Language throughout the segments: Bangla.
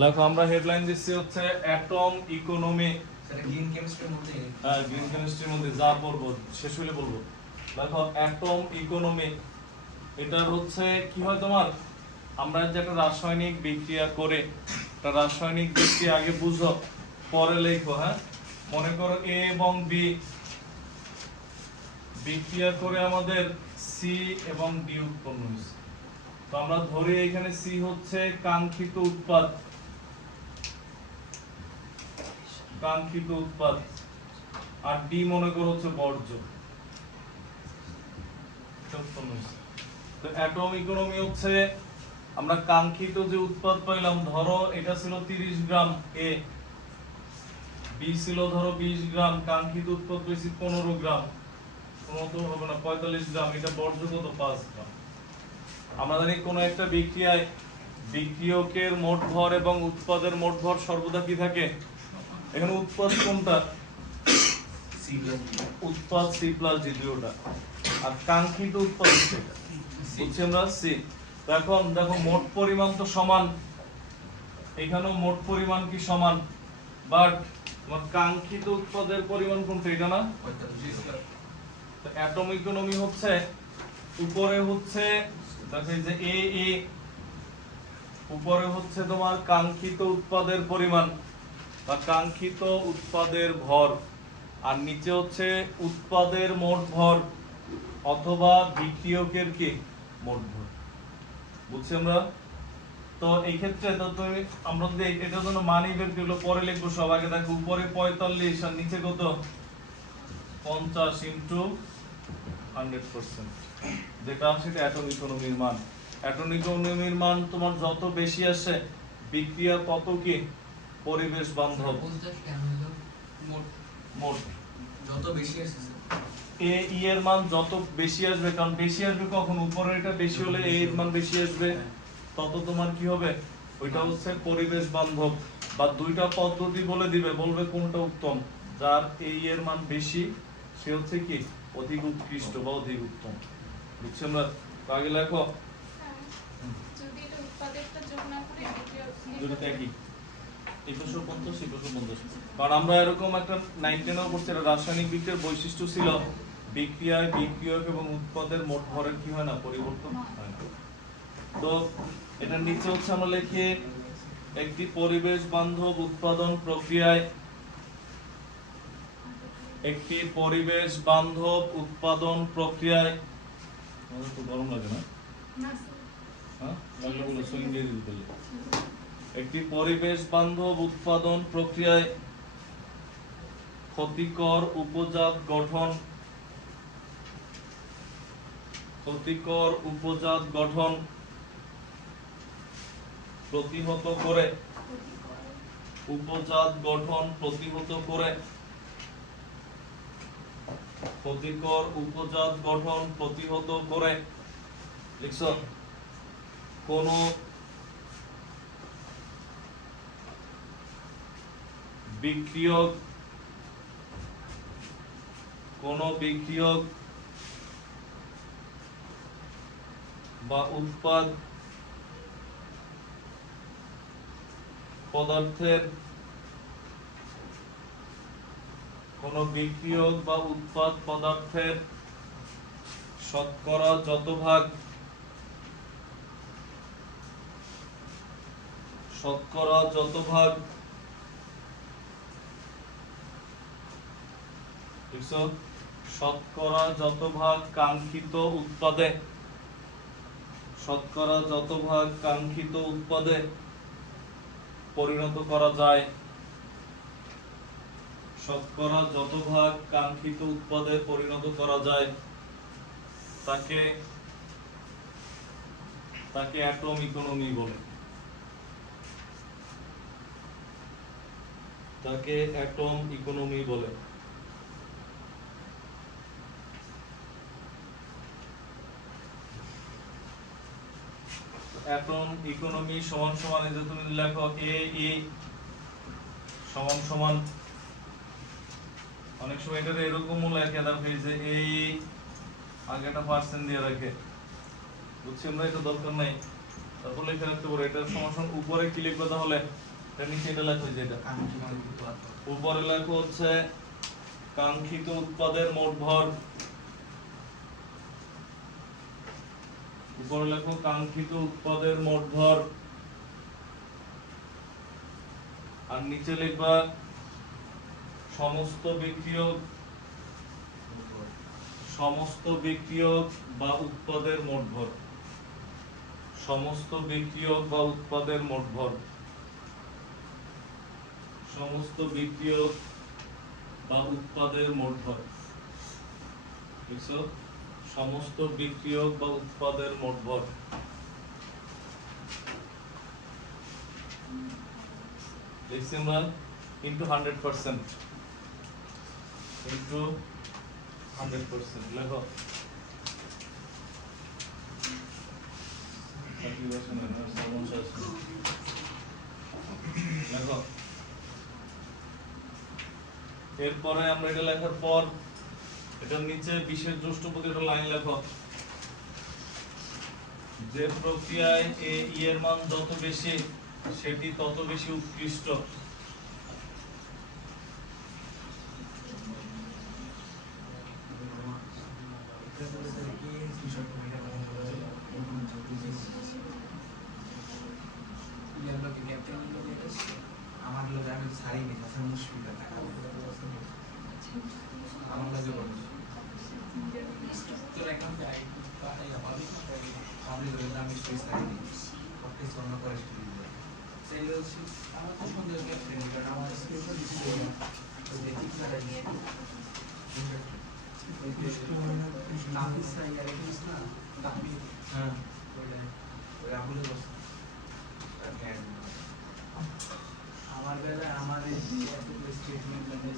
দেখো আমরা হেডলাইন দিচ্ছি হচ্ছে অ্যাটম ইকোনমি। সেটা গ্রিন কেমিস্ট্রির মধ্যে। হ্যাঁ, গ্রিন কেমিস্ট্রির মধ্যে যা পড়বো শেষ হলে বলবো। দেখো অ্যাটম ইকোনমি, এটার হচ্ছে কি হয় তোমার, আমরা যে একটা রাসায়নিক বিক্রিয়া করে, একটা রাসায়নিক বিক্রিয়া আগে বুঝো পরে লেখো। হ্যাঁ, মনে করো এ এবং বি বিক্রিয়া করে আমাদের সি এবং ডি উৎপন্ন হয়েছে। তো আমরা ধরি এখানে সি হচ্ছে কাঙ্ক্ষিত উৎপাদ, কাঙ্ক্ষিত উৎপাদ, আর ডি মনে করো হচ্ছে বর্জ্য। তো অ্যাটম ইকোনমি হচ্ছে আমরা কাঙ্ক্ষিত যে উৎপাদ পাইলাম, ধরো এটা ছিল 30 গ্রাম এ, বি ছিল ধরো 20 গ্রাম, কাঙ্ক্ষিত উৎপাদ পেয়েছি 15 গ্রাম, 15 তো হবে না 45 গ্রাম, এটা বর্জ্য কত 5 গ্রাম। আমরা জানি কোন একটা বিক্রিয়ায় বিক্রিয়কের মোট ভর এবং উৎপাদের মোট ভর সর্বদা কি থাকে, এখানে উৎপাদ কোনটা, উৎপাদ সি প্লাস ডি দুটোটা, আর কাঙ্ক্ষিত উৎপাদ সেটা বুঝছি আমরা সি। এখন দেখো মোট পরিমাণ তো সমান, এখানেও মোট পরিমাণ কি সমান, বাট তোমার কাঙ্ক্ষিত উৎপাদের পরিমাণ কোনটা, এটা না। তো অ্যাটম ইকোনমি হচ্ছে উপরে হচ্ছে দেখো এই যে এ এ, উপরে হচ্ছে তোমার কাঙ্ক্ষিত উৎপাদের পরিমাণ বা কাঙ্ক্ষিত উৎপাদের ভর, আর নিচে হচ্ছে উৎপাদের মোট ভর অথবা বিক্রিয়কের কি মোট ভর, বুঝছি আমরা। তো এই ক্ষেত্রে তো তুমি আমরা যদি এটার জন্য মানি বের করলে পরে লিখবো, সব আগে দেখো উপরে 45 আর নিচে কত 50 ইনটু 100%, যেটা সেটা অ্যাটম ইকোনমির মান। অ্যাটম ইকোনমির মান তোমার যত বেশি আসে বিক্রিয়া তত কি পরিবেশ বান্ধব। মোট যত বেশি আসে এ ই এর মান যত বেশি আসবে, কারণ বেশি আসবে কখন, উপরের এটা বেশি হলে এ এর মান বেশি আসবে, তত তোমার কি হবে, ওইটা হচ্ছে পরিবেশ বান্ধব। বা দুইটা পদ্ধতি বলে দিবে, বলবে কোনটা উত্তম, যার এই এর মান বেশি সে হচ্ছে কি অধিক উৎকৃষ্ট বা অধিক উত্তম, বুঝছেন না। তো আগে লেখো যদি এটা উৎপাদকটা যোগ না করে দুটো একই, 250 250, কারণ আমরা এরকম একটা 19 পড়ছি, এটা রাসায়নিক বিক্রিয়ার বৈশিষ্ট্য ছিল বিক্রিয়ায় বিক্রিয়ক এবং উৎপাদের মোট ভরের কি হয় না পরিবর্তন হয় না। তো এটার নিচে হচ্ছে আমরা লিখি একটি পরিবেশ বান্ধব উৎপাদন প্রক্রিয়ায়, একটি পরিবেশ বান্ধব উৎপাদন প্রক্রিয়ায়, তো গরম লাগে না, হ্যাঁ লাগলে বলে সুইং দিয়ে দিতে বলে। একটি পরিবেশ বান্ধব উৎপাদন প্রক্রিয়ায় ক্ষতিকর উপজাত গঠন, ক্ষতিকর উপজাত গঠন প্রতিহত করে, উপজাত গঠন প্রতিহত করে, ক্ষতিকর উপজাত গঠন প্রতিহত করে, লিখছো কোন বিক্রিয়ক, কোন বিক্রিয়ক বা উৎপাদ পদার্থের, কোন বিক্রিয়ক বা উৎপাদ পদার্থের শতকরা যতভাগ, শতকরা যতভাগ, শতকরা যতভাগ কাঙ্ক্ষিত উৎপাদে, শতকরা যতভাগ কাঙ্ক্ষিত উৎপাদে পরিণত করা যায়, শতকরা যতভাগ কাঙ্ক্ষিত উৎপাদে পরিণত করা যায় তাকে তাকে অ্যাটম ইকোনমি বলে, তাকে অ্যাটম ইকোনমি বলে। অ্যাটম ইকোনমি সমান সমান এই যে তুমি লেখো এ ই সমান সমান, অনেক সময় এটা এরকমও লেখে দেখো এই যে এ আগে একটা পার্সেন্ট দিয়ে রাখে, বুঝছি আমরা, এটা দরকার নাই। তারপর লিখে রাখতে পারো এটার সমান উপরে কি লিখবে তাহলে, এটা নিচে এটা লেখো যেটা উপরে লেখো হচ্ছে কাঙ্ক্ষিত উৎপাদের মোট ভর, উপরে লেখো কাঙ্ক্ষিত উৎপাদের মোট ভর, আর নিচে লিখবা সমস্ত বিক্রিয়ক বা উৎপাদের মোট ভর, সমস্ত বিক্রিয়ক বা উৎপাদের মোট ভর, সমস্ত বিক্রিয়ক বা উৎপাদের মোট ভর, বুঝছো? সমস্ত বিক্রিয়ক বা উৎপাদের মোট ভর লিখছি আমরা ইনটু 100%, ইনটু 100% লেখো। লেখো। এরপরে আমরা এটা লেখার পর এটার নিচে বিশেষ দ্রষ্টব্য একটা লাইন লেখো, যে প্রক্রিয়ায় এ ই এর মান যত বেশি সেটি তত বেশি উৎকৃষ্ট। আমার লোক আমি সারি নি আসলে মুশকিল টাকা আমার লাগে বলো তো এখন যাই তাই আমাদের আমি লোক আমি স্ট্রেস সারি নি করতে সন্ন করে স্ট্রেস সেই লোক আমার তো সুন্দর একটা ফ্রেন্ড কারণ আমার স্কিলটা দিছি তো দেখি কি করে নাফিস সাই আর একটু না নাফিস হ্যাঁ ওই আমলে বস আমার বেলায় আমার এই এতগুলো স্টেটমেন্ট মানে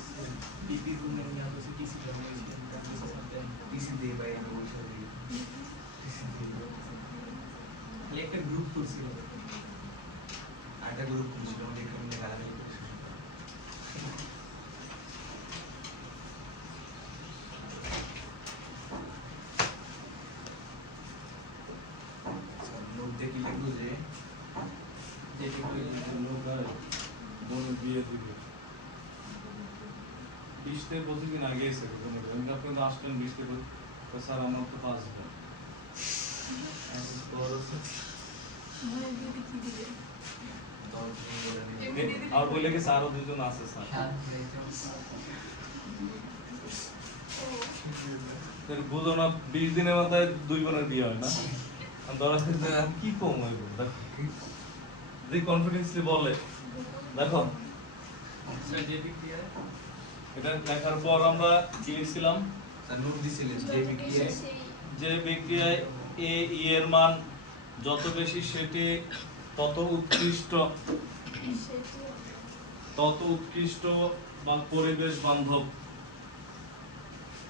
পিপি রুমের নিয়ে আসছে কিসি কিসি দিয়ে ভাই আমি বলছি একটা গ্রুপ করছিল একটা গ্রুপ করছিল আমাদের এখানে গালাগালি করছিল লোক দেখি লিখবো যে বিয়ে দিবে 20 থেকে প্রতিদিন আগে এসে আপনি আসলেন 20 থেকে স্যার আমার তো 5 দিন আর বলে গেছে আরো দুজন আছে স্যার বুঝো না 20 দিনের মাথায় 2 বোনের বিয়ে হয় না ধরা কি কম হইব যে কনফিডেন্সলি বলে দেখো এটা লেখার পর আমরা কি লিখছিলাম নোট দিছিলেন যে বিক্রিয়ায় এ ই এর মান যত বেশি সেটি তত উৎকৃষ্ট বা পরিবেশ বান্ধব,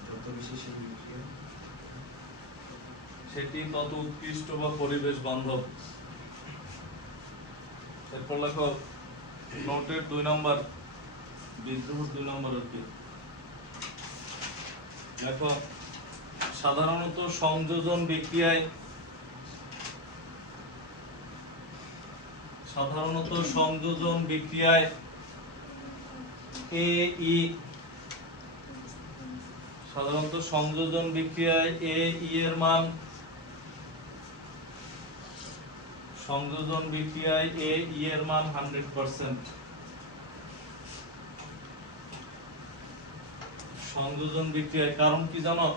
যত বেশি সেটি তত উৎকৃষ্ট বা পরিবেশ বান্ধব। এরপর লেখো নোটের 2 নম্বর বিদ্রোহ 2 নম্বর আর কি লেখো সাধারণত সংযোজন বিক্রিয়ায় এ ই এর মান 100%। সংযোজন বিক্রিয়ায় কারণ কি জানো,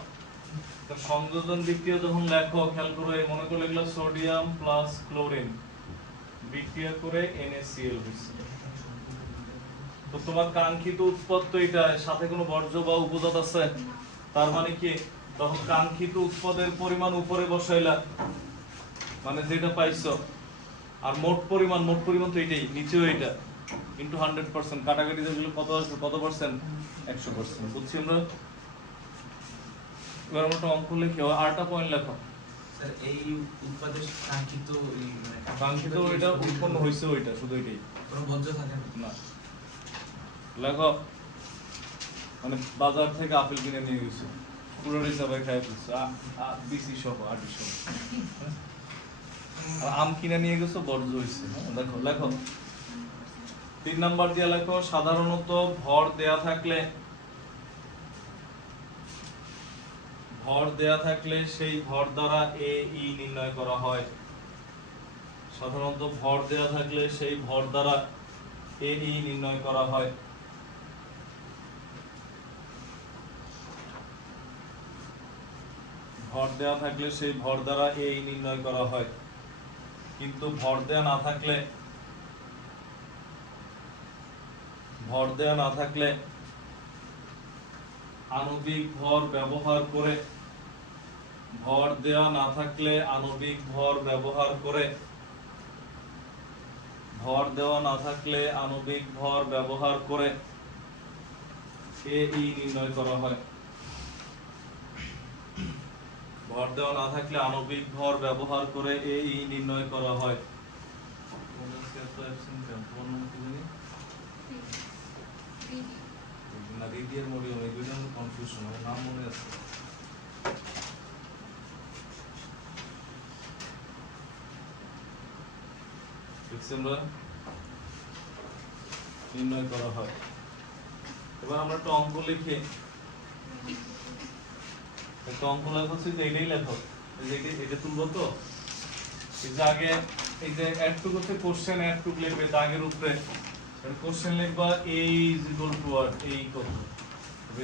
সংযোজন বিক্রিয়া যখন লেখো খেয়াল করো মনে করে লিখলো সোডিয়াম প্লাস ক্লোরিন বিক্রিয়া করে NaCl হচ্ছে, তো তোমার কাঙ্ক্ষিত উৎপাদ তো এটা সাথে কোনো বর্জ্য বা উপজাত আছে, তার মানে কি তখন কাঙ্ক্ষিত উৎপাদের পরিমাণ উপরে বসাইলা মানে যেটা পাইছো, আর মোট পরিমাণ তো এটাই নিচেও এটা ইনটু 100%, কাটাকাটি যেগুলো কত আসবে কত পার্সেন্ট 100%, বুঝছি আমরা। এবার আমরা একটা অঙ্ক লিখি আরটা পয়েন্ট লেখো স্যার এই উৎপাদের কাঙ্ক্ষিত এটা উৎপন্ন হইছে ওইটা শুধু এটাই, কোনো বর্জ্য থাকে না লেখো মানে বাজার থেকে আপেল কিনে নিয়ে গেছে পুরো হিসাবে খাই ফেলছে বিসি সহ আডি সহ আর আম কিনে নিয়ে গেছো বর্জ্য হয়েছে। দেখো লেখো 3 নাম্বার দিয়ে লেখো সাধারণত ভর দেয়া থাকলে সেই ভর দ্বারা এ ই নির্ণয় করা হয়। সাধারণত ভর দেয়া থাকলে সেই ভর দ্বারা এ ই নির্ণয় করা হয়। ভর দেয়া থাকলে সেই ভর দ্বারা এ ই নির্ণয় করা হয়, কিন্তু ভর দেয়া না থাকলে আণবিক ভর ব্যবহার করে এ ই নির্ণয় করা হয়। ভর দেওয়া না থাকলে আণবিক ভর ব্যবহার করে এ ই নির্ণয় করা হয়। না দিদির মডিউল এই দুইটার মধ্যে কনফিউশন হয়, নাম মনে আছে। আমরা নির্ণয় করা হয়। এবার আমরা একটা অঙ্ক লিখে একটা অঙ্ক লেখা হচ্ছে যে এটাই লেখো, এটা তুলবো তো এই যে আগে এই যে অ্যাড টু করতে কোশ্চেন অ্যাড টু লিখবে দাগের উপরে কোশ্চেন লিখবা a is equal to what a কত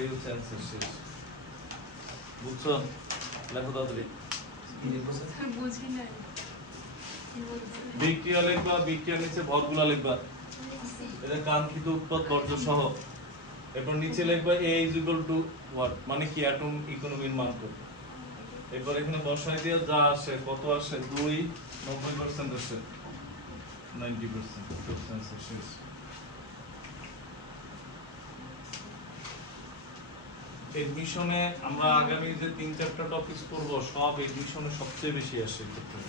এই হচ্ছে অ্যানসার শেষ। বুঝছো? লেখো তাড়াতাড়ি। বুঝি নাই কি বলছে। বিক্রিয়া লিখবা, বিক্রিয়ার নিচে ভরগুলা লিখবা, এটা কাঙ্ক্ষিত উৎপাদ বর্জ্য সহ। এরপর নিচে লিখবা a is equal to what মানে কি অ্যাটম ইকোনমির মান কত। এরপর এখানে বসাই দিয়ে যা আসে কত আসে 2 90% আসে 90% শেষ। এডমিশনে আমরা আগামী যে 3-4টা টপিক করব সব এডমিশনে সবচেয়ে বেশি আসে ক্ষেত্রে,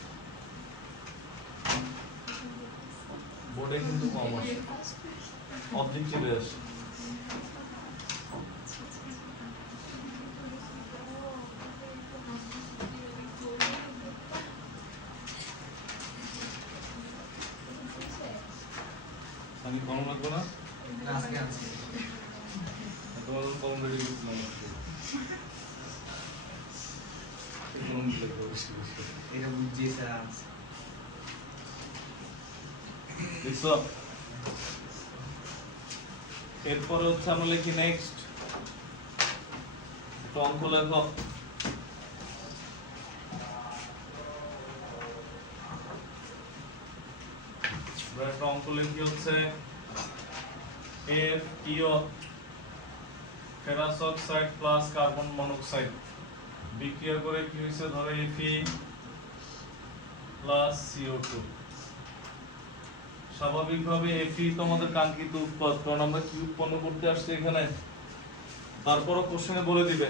বোর্ডে কিন্তু কম আসে, অবজেক্টিভে আসে। আমি কম লাগবো না, আজকে আছে তোমার কম রেডি করছিলাম এটা বুঝছি স্যার আছে দেখছো। এরপরে হচ্ছে আমরা লিখি নেক্সট একটা অঙ্ক লেখো। একটা অঙ্ক লিখি হচ্ছে FeO ferrous oxide plus carbon monoxide বিক্রিয়া করে কি হয়েছে ধরো Fe প্লাস CO2। স্বাভাবিকভাবে Fe তোমাদের কাঙ্ক্ষিত উৎপাদ, কারণ আমরা কি উৎপন্ন করতে আসছি এখানে। তারপরও কোশ্চেনে বলে দিবে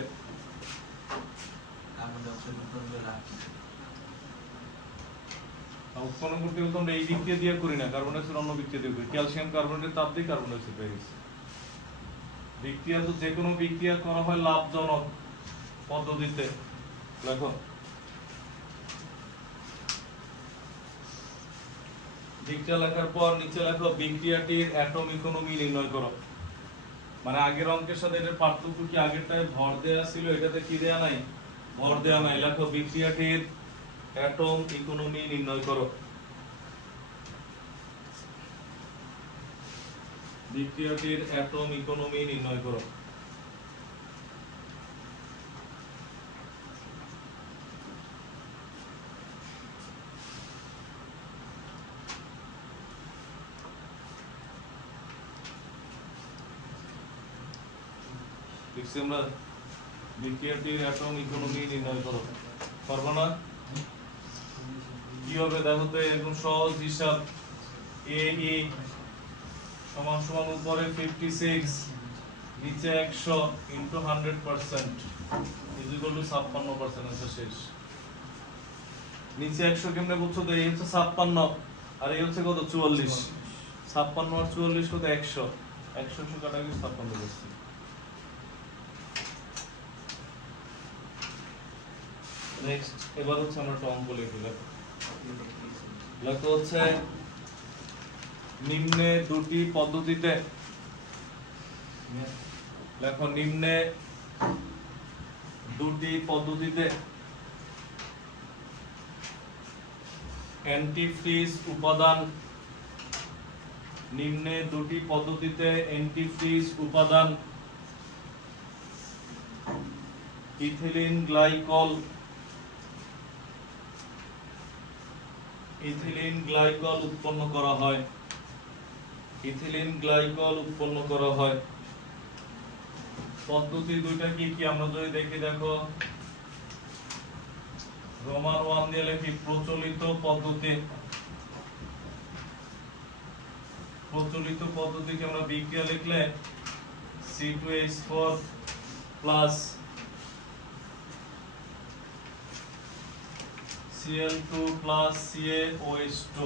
উৎপন্ন করতে গেলে আমরা এই বিক্রিয়া দিয়ে করি না, কার্বন ডাইঅক্সাইড অন্য বিক্রিয়া দিয়ে করি। ক্যালসিয়াম কার্বনেটের তাপ দিয়ে কার্বন ডাইঅক্সাইড বের হয়েছে। বিক্রিয়া তো যে কোনো বিক্রিয়া করা হয় লাভজনক পদ্ধতিতে। দেখো বিক্রিয়া লেখার পর নিচে লেখো বিক্রিয়াটির অ্যাটম ইকোনমি নির্ণয় করো। মানে আগের অঙ্কের সাথে এটার পার্থক্য কি, আগেরটায় ভর দেয়া ছিল, এটাতে কি দেয়া নাই, ভর দেয়া নাই। লেখো বিক্রিয়াটির অ্যাটম ইকোনমি নির্ণয় করো। বিক্রিয়াটির অ্যাটম ইকোনমি নির্ণয় করো। লিখছি আমরা বিক্রিয়াটির অ্যাটম ইকোনমি নির্ণয় করো। পারবো না? কি হবে দেখো তো, একদম সহজ হিসাব। AE সমান সমান উপরে 56 নিচে 100 ইনটু 100% ইজ ইকুয়াল টু 56% আছে শেষ। নিচে 100 কেমনে বুঝছো তো, এই হচ্ছে 56 আর এই হচ্ছে কত 44। 56 আর 44 কত 100, 100 কাটা গিয়ে 56 করছে। নেক্সট এবার হচ্ছে আমরা একটা অঙ্ক লিখে লেখা হচ্ছে নিম্নে দুটি পদ্ধতিতে, লেখো নিম্নে দুটি পদ্ধতিতে অ্যান্টিফ্রিজ উপাদান, নিম্নে দুটি পদ্ধতিতে অ্যান্টিফ্রিজ উপাদান ইথিলিন গ্লাইকল, ইথিলিন গ্লাইকল উৎপন্ন করা হয়, ইথিলিন গ্লাইকল উৎপন্ন করা হয়। পদ্ধতি দুইটা কি কি আমরা যদি দেখি, দেখো রোমান 1 দিয়ে লিখি প্রচলিত পদ্ধতি, প্রচলিত পদ্ধতিকে আমরা বিক্রিয়া লিখলে C2H4 plus Cl2 plus CaOH2,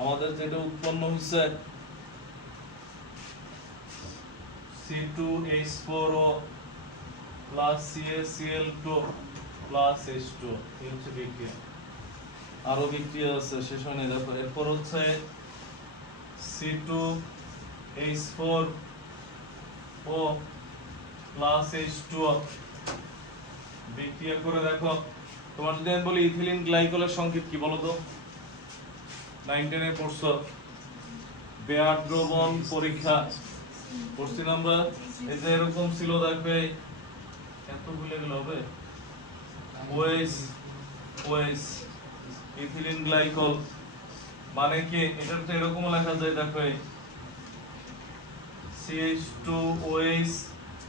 আমাদের যেটা উৎপন্ন হচ্ছে C2H4O plus CaCl2 plus H2, এই হচ্ছে বিক্রিয়া। আরো বিক্রিয়া আছে শেষ হয়নি, দেখো এরপর হচ্ছে C2H4O প্লাস H2O বিক্রিয়া করে দেখো। তোমার যদি আমি বলি ইথিলিন গ্লাইকলের সংকেত কি বলো তো, 9-10 এ পড়ছো, বেয়ার দ্রবণ পরীক্ষা পড়ছি না আমরা, এই যে এরকম ছিল, দেখবে এত ভুলে গেল হবে, OH OH ইথিলিন গ্লাইকল মানে কি, এটা তো এরকম লেখা যায়, দেখো CH2OH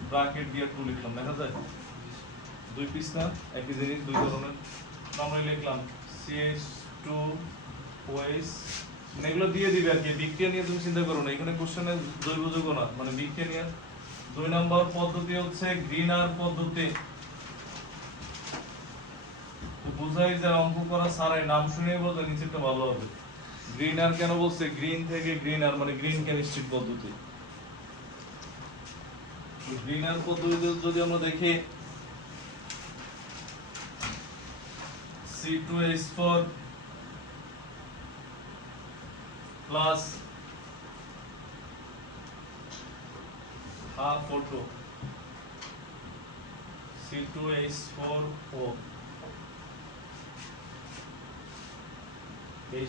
ব্র্যাকেট দিয়ে 2 লিখলাম, দেখা যায় দুই পিস না, একই জিনিস দুই ধরনের, আমরা লিখলাম CH2OH, এগুলো দিয়ে দিবে আর কি। বিক্রিয়া নিয়ে তুমি চিন্তা করো না, এখানে কোশ্চেনে জৈব যৌগ না, মানে বিক্রিয়া নিয়ে। 2 নম্বর পদ্ধতি হচ্ছে গ্রিনার পদ্ধতি, বুঝাই যায় অঙ্ক করা সারাই নাম শুনেই বলতে নিচেটা ভালো হবে। গ্রিনার কেন বলছে, গ্রিন থেকে গ্রিনার মানে গ্রিন কেমিস্ট্রি পদ্ধতি। গ্রিনার পদ্ধতিতে যদি আমরা দেখি C2H4 plus half O2 C2H4O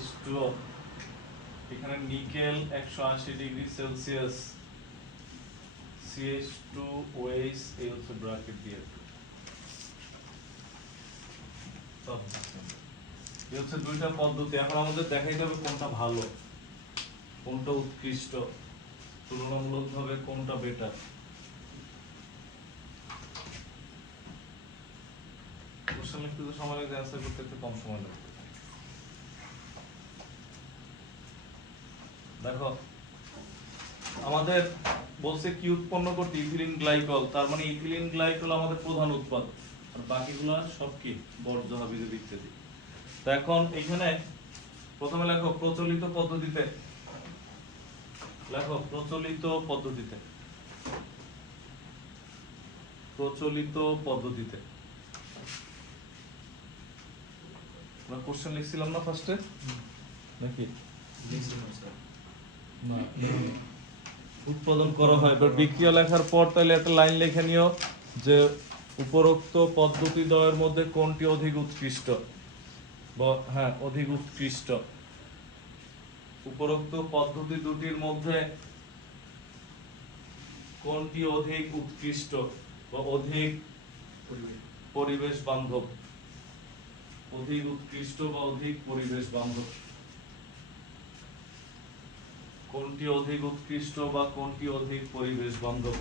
H2O, এখানে নিকেল 180 ডিগ্রি সেলসিয়াস, CH2OH এই হচ্ছে ব্র্যাকেট দিয়ে, এই হচ্ছে দুইটা পদ্ধতি। এখন আমাদের দেখাইতে হবে কোনটা ভালো, কোনটা উৎকৃষ্ট, তুলনামূলকভাবে কোনটা বেটার। কোশ্চেন লিখতে তো সময় লাগে, অ্যানসার করতে একটু কম সময় লাগে। দেখো আমাদের বলছে কি উৎপন্ন করতে, ইথিলিন গ্লাইকল, তার মানে ইথিলিন গ্লাইকল আমাদের প্রধান উৎপাদ, আর বাকিগুলো সব কি বর্জ্য হাবিজাবি ইত্যাদি। তো এখন এখানে প্রথমে লেখো প্রচলিত পদ্ধতিতে, লেখো প্রচলিত পদ্ধতিতে, প্রচলিত পদ্ধতিতে আমরা কোশ্চেন লিখছিলাম না ফার্স্টে নাকি না, উৎপাদন করা হয়। এবার বিক্রিয়া লেখার পর তাহলে একটা লাইন লিখে নিও যে উপরোক্ত পদ্ধতি দ্বয়ের মধ্যে কোনটি অধিক উৎকৃষ্ট, হ্যাঁ অধিক উৎকৃষ্ট, উপরোক্ত পদ্ধতি দুটির মধ্যে কোনটি অধিক উৎকৃষ্ট বা অধিক পরিবেশ বান্ধব, অধিক উৎকৃষ্ট বা অধিক পরিবেশ বান্ধব, কোনটি অধিক উৎকৃষ্ট বা কোনটি অধিক পরিবেশ বান্ধব।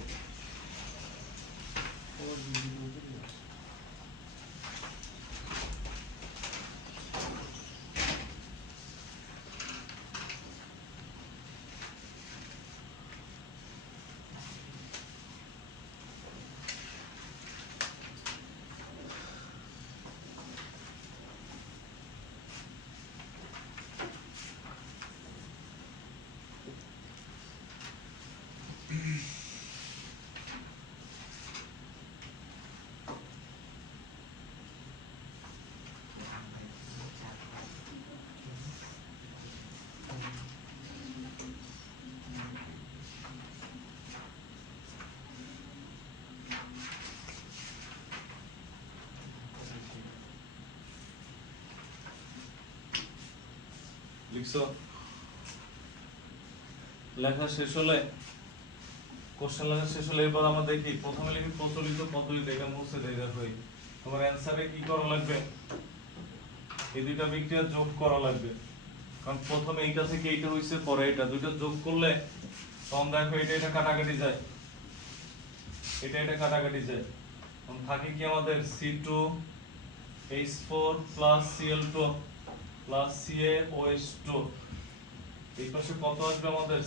লিখছো? লেখা শেষ হলে কোশ্চেন লেখা শেষ হলে এবার আমরা দেখি প্রথমে লিখি প্রচলিত পদ্ধতিতে, এটা মুছে দেই। দেখো তোমার অ্যানসারে কি করা লাগবে, এই দুইটা বিক্রিয়া যোগ করা লাগবে। কারণ প্রথমে এইটা থেকে এইটা হইছে, পরে এটা, দুইটা যোগ করলে তখন দেখো এটা এটা কাটাকাটি যায়, এটা এটা কাটাকাটি যায়, তখন থাকে কি আমাদের C2H4 plus Cl2 plus CaOH2। এই পাশে কত আসবে আমাদের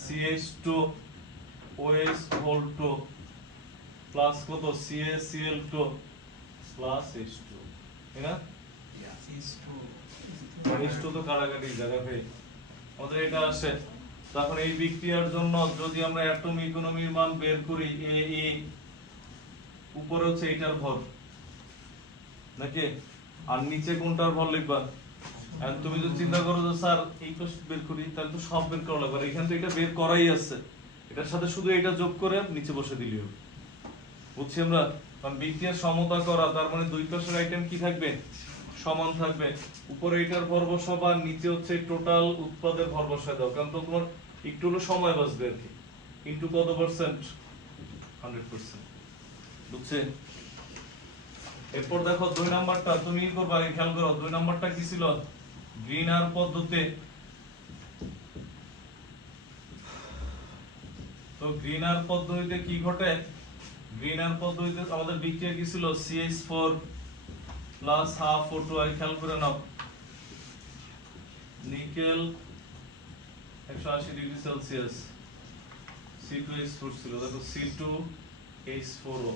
CH2OH2 প্লাস কত CaCl2 প্লাস H2, তাই না? H2 তো কাটাকাটি জায়গাতে আমাদের এটা আসে। তখন এই বিক্রিয়ার জন্য যদি আমরা অ্যাটম ইকোনমির মান বের করি, AE উপরে হচ্ছে এইটার ভর নাকি, আর নিচে কোনটার ভর লিখবা। এখন তুমি যদি চিন্তা করো যে স্যার এই পাশে বের করি, তাহলে তো সব বের করা লাগবে। এখানে তো এটা বের করাই আছে, এটার সাথে শুধু এটা যোগ করে নিচে বসে দিলেই হবে। বুঝছি আমরা? কারণ বিক্রিয়ার সমতা করা, তার মানে দুই পাশের আইটেম কি থাকবে, সমান থাকবে। উপরে এটার ভর বসাবা, নিচে হচ্ছে টোটাল উৎপাদের ভর বসায় দাও, কারণ তো তোমার একটু হলো সময় বাঁচবে আর কি। ইনটু কত পার্সেন্ট, 100%। বুঝছে? এরপর দেখো 2 নাম্বারটা তুমি করবা, খেয়াল করো 2 নাম্বারটা কি ছিল, গ্রিনার পদ্ধতি। তো গ্রিনার পদ্ধতিতে কি ঘটে, গ্রিনার পদ্ধতিতে আমাদের বিক্রিয়া কি ছিল, CH4 প্লাস হাফ O2, আর খেয়াল করে নাও নিকেল 180 ডিগ্রি সেলসিয়াস, C2H4 ছিল, দেখো C2H4O।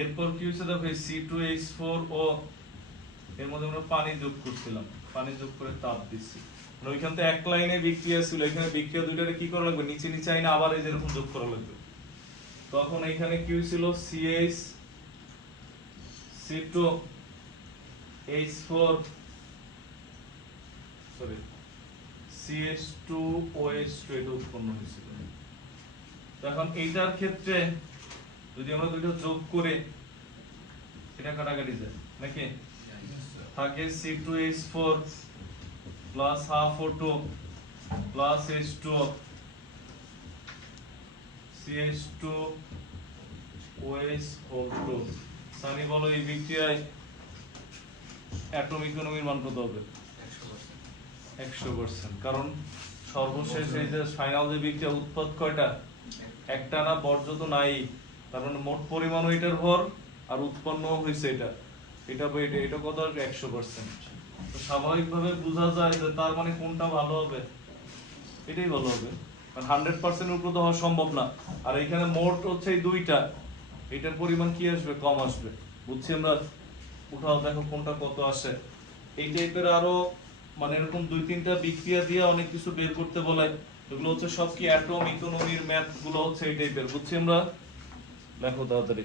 এরপর কি হয়েছে দেখো, এই C2H4O এর মধ্যে আমরা পানি যোগ করছিলাম, পানি যোগ করে তাপ দিচ্ছি, মানে ওইখান থেকে এক লাইনে বিক্রিয়া ছিল, এখানে বিক্রিয়া দুইটারে কি করা লাগবে, নিচে নিচে আইনা আবার এই যেরকম যোগ করা লাগবে। তখন এখানে কি হয়েছিল, CH2OH2 এটা উৎপন্ন হয়েছিল। এখন এইটার ক্ষেত্রে যদি আমরা দুটো যোগ করে এটা কাটাকাটি যায় নাকি, থাকে C2H4 plus half O2 plus H2O, CH2OH2। Sunny বলো এই বিক্রিয়ায় অ্যাটম ইকোনমির মান কত হবে, 100%। কারণ সর্বশেষ এই যে ফাইনাল যে বিক্রিয়া, উৎপাদ কয়টা, একটা না, বর্জ্য তো নাই, তার মানে মোট পরিমাণ এটার ভর আর উৎপন্ন হয়েছে এটা, এটা এটা কত আসবে, 100%। তো স্বাভাবিকভাবে বোঝা যায় যে তার মানে কোনটা ভালো হবে, এটাই ভালো হবে, কারণ 100% এর উপর তো হওয়া সম্ভব না। আর এখানে মোট হচ্ছে এই দুইটা, এটার পরিমাণ কি আসবে, কম আসবে। বুঝছি আমরা? উঠাও দেখো কোনটা কত আসে। এই টাইপের আরো মানে এরকম 2-3টা বিক্রিয়া দিয়ে অনেক কিছু বের করতে বলে, এগুলো হচ্ছে সব কি অ্যাটম ইকোনমির ম্যাথ গুলো হচ্ছে এই টাইপের। বুঝছি আমরা? লেখো তাড়াতাড়ি।